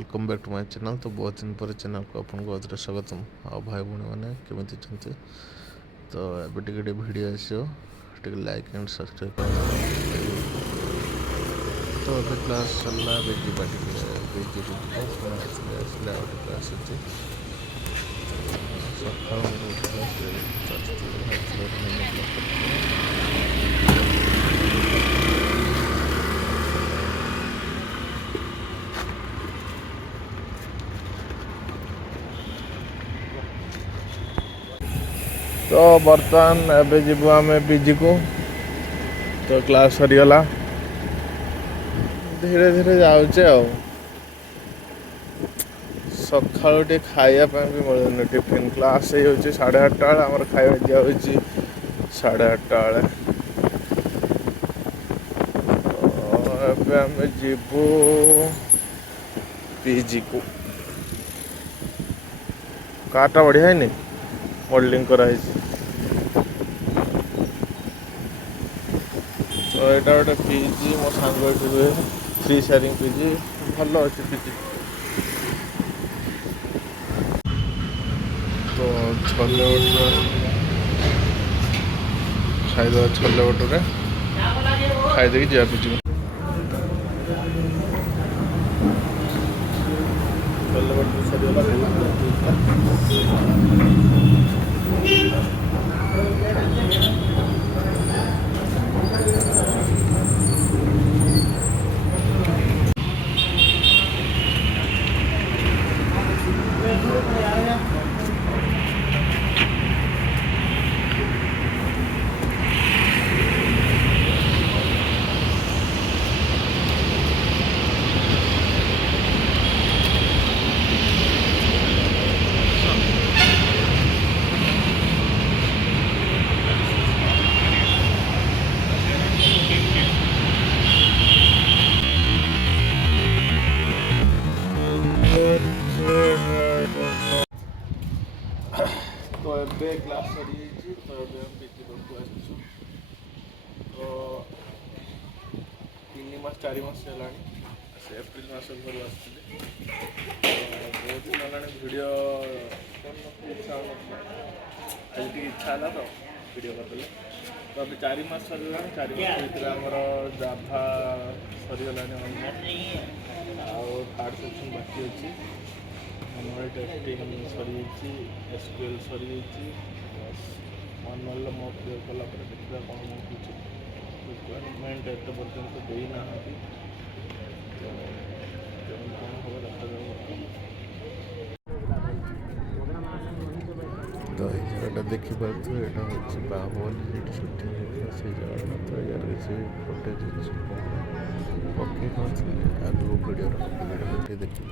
Welcome back to my channel. तो बहुत दिन पर चैनल को आपन को आदर स्वागतम। आ भाई भौणी मैंने केमिति चंते तो एबे टिके वीडियो आसियो टिके लाइक एंड सब्सक्राइब कर। तो अबे क्लास चलला बेजी बाटी बेजी को आसले आउट क्लास अछि सकाळ तो बर्तमान एबे जीवु आम पीजी को। तो क्लास सरीगला धीरे धीरे जाऊचे सका टे खायापी भी मिलूनी टिफिन क्लास हो 8:30 बेले आम खाया दिया 8:30 बेले आम जीवु पीजी को। कारटा बढ़िया है नहीं मॉडलिंग कराई। तो यहाँ गोटे पीजी मो सांग हुए 3 शेयरिंग पीजी भल अच्छे पीजी। तो छोले भटूरे खाईद छोले भटूरे खाईदे जा पीजी छोले भटूरे सरीगला। तो एबे क्लास सरी तो एबे हम पीजी को आसछु। तो 3 मास 4 मास चलानी से एप्रिल मास घर आसते बहुत दिन होगा वीडियो इच्छा है तो वीडियो करदे। तो अभी 4 मास सरला 4 मास भर आमर जाभा सरीगला आर्ट सेक्शन बाकी अच्छी मैनुअल टेस्टिंग सरी एसक्यूएल सरी बस मैनुअल मॉक कला देखा कौन मैं कुछ रिक्वायरमेंट एत पर्यटन देना कौन हम देखा। तो ये जगह देखिए यहाँ हूँ बाहुबली सुटिंग होता से जगह। तो यार किसी फुटेज पके आगू वीडियो देखिए।